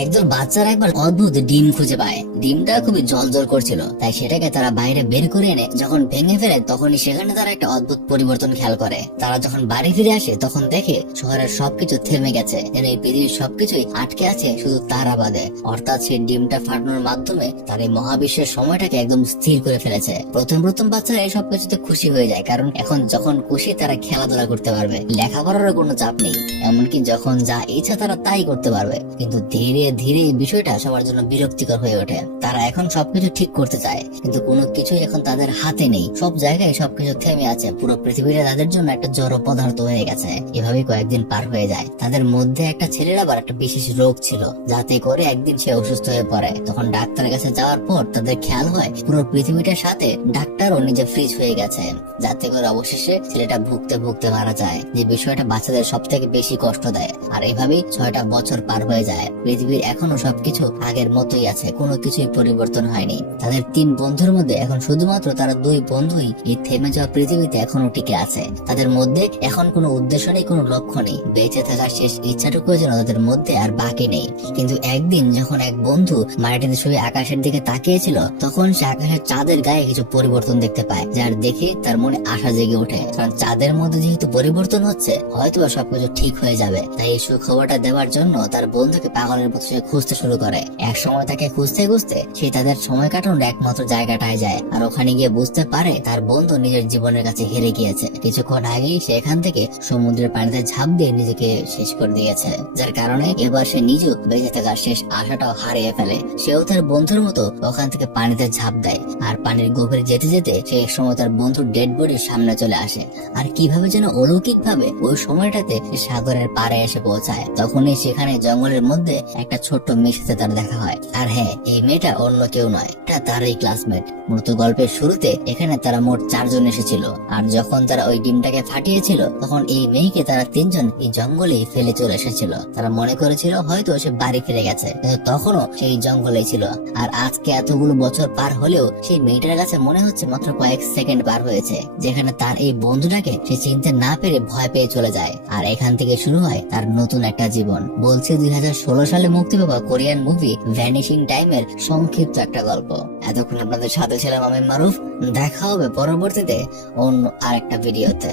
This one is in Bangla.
একদল বাচ্চারা একবার অদ্ভুত ডিম খুঁজে পায়। ডিমটা খুবই জলজল করছিল, তাই সেটাকে তারা বাইরে বের করে এনে যখন ভেঙে ফেলে তখনই সেখানে তারা একটা অদ্ভুত পরিবর্তন খেয়াল করে। তারা যখন বাড়ি ফিরে আসে তখন দেখে শহরের সবকিছু থেমে গেছে, যেন এই পৃথিবীর সবকিছুই আটকে আছে শুধু তারা বাদে। অর্থাৎ সেই ডিমটা ফাটানোর মাধ্যমে তার এই মহাবিশ্বের সময়টাকে একদম স্থির করে ফেলেছে। প্রথম প্রথম বাচ্চারা এই সব কিছুতে খুশি হয়ে যায়, কারণ এখন যখন খুশি তারা খেলাধুলা করতে পারবে, লেখাপড়ারও কোনো চাপ নেই, এমনকি যখন যা ইচ্ছা তারা তাই করতে পারবে। কিন্তু ধীরে ধীরে এই বিষয়টা সবার জন্য বিরক্তিকর হয়ে ওঠে। তারা এখন সবকিছু ঠিক করতে চায়, কিন্তু কোনো কিছুই এখন তাদের হাতে নেই। সব জায়গায় সবকিছু থেমে আছে, পুরো পৃথিবীটা তাদের জন্য একটা জড় পদার্থ হয়ে গেছে। এভাবেই কয়েকদিন পার হয়ে যায়। তাদের মধ্যে একটা ছেলের আবার একটা বিশেষ রোগ ছিল, যাতে করে একদিন সে অসুস্থ হয়ে পড়ে। তখন ডাক্তারের কাছে যাওয়ার পর তাদের খেয়াল হয় পুরো পৃথিবীটার সাথে ডাক্তারও নিজে ফ্রিজ হয়ে গেছে, যাতে করে অবশেষে ছেলেটা ভুগতে ভুগতে মারা যায়। যে বিষয়টা বাচ্চাদের সব থেকে বেশি কষ্ট দেয়। আর এভাবেই 6টা বছর পার হয়ে যায়। পৃথিবীর এখনো সবকিছু আগের মতোই আছে, কোনো কিছুই পরিবর্তন হয়নি। তাদের 3 বন্ধুর মধ্যে এখন শুধুমাত্র তারা 2 বন্ধুই এই থেমে যাওয়া পৃথিবীতে এখনো টিকে আছে। তাদের মধ্যে এখন কোনো উদ্দেশ্য নেই, কোনো লক্ষ্য নেই। বেঁচে থাকার শেষ ইচ্ছাটুকু যেন তাদের মধ্যে আর বাকি নেই। কিন্তু একদিন যখন এক বন্ধু মাটিতে শুয়ে আকাশের দিকে তাকিয়েছিল, তখন সে আকাশের চাঁদের গায়ে কিছু পরিবর্তন দেখতে পায়, যার দেখে তার মনে আশা জেগে ওঠে। কারণ চাঁদের মধ্যে যেহেতু পরিবর্তন হচ্ছে, হয়তো সবকিছু ঠিক হয়ে যাবে। তাই এই সুখবরটা দেওয়ার জন্য তার বন্ধুকে পাগলের মতো সে খুঁজতে শুরু করে। এক সময় তাকে খুঁজতে খুঁজতে সে তাদের সময় কাটানোর একমাত্র জায়গাটায় যায়, আর ওখানে গিয়ে বুঝতে পারে তার বন্ধু নিজের জীবনের কাছে হেরে গিয়েছে। কিছুক্ষণ আগেই সে এখান থেকে সমুদ্রের পানিতে ঝাঁপ দিয়ে নিজেকে শেষ করে দিয়েছে, যার কারণে এবার সে নিজেও বেঁচে থাকার শেষ আশাটাও হারিয়ে ফেলে। সেও তার বন্ধুর মতো ওখান থেকে পানিতে ঝাঁপ দেয়, আর পানির গভীরে যেতে যেতে সে এক সময় তার বন্ধুর ডেড বডির সামনে চলে আসে। আর কিভাবে যেন অলৌকিক ভাবে ওই সময়টাতে সে সাগরের পাড়ে এসে পৌঁছায়। তখনই সেখানে জঙ্গলের মধ্যে একটা ছোট্ট মেয়ের সাথে তার দেখা হয়। আর হ্যাঁ, এই মেয়েটা অন্য কেউ নয়, এটা তারই ক্লাসমেট। মূলত গল্পের শুরুতে এখানে তারা মোট 4 জন এসেছিল, আর যখন তারা ওই ডিমটাকে ফাটিয়েছিল তখন এই মেয়েকে তারা 3 জন এই জঙ্গলেই ফেলে চলে এসেছিল। তারা মনে করেছিল হয়তো সে বাড়ি ফিরে গেছে, কিন্তু তখনও সেই জঙ্গলেই ছিল। আর আজকে এতগুলো বছর পার হলেও সেই মেয়েটার কাছে মনে হচ্ছে মাত্র কয়েক সেকেন্ড পার হয়েছে, যেখানে তার এই বন্ধুটাকে সে চিনতে না পেরে ভয় পেয়ে চলে যায়। আর এখান থেকে শুরু হয় তার নতুন একটা জীবন। বলছে 2016 সালে মুক্তি পাওয়া কোরিয়ান মুভি ভ্যানিশিং টাইমের সংক্ষিপ্ত একটা গল্প। এতক্ষণ আপনাদের সাথে ছিলাম আমি মারুফ। দেখা হবে পরবর্তীতে অন্য আরেকটা ভিডিওতে।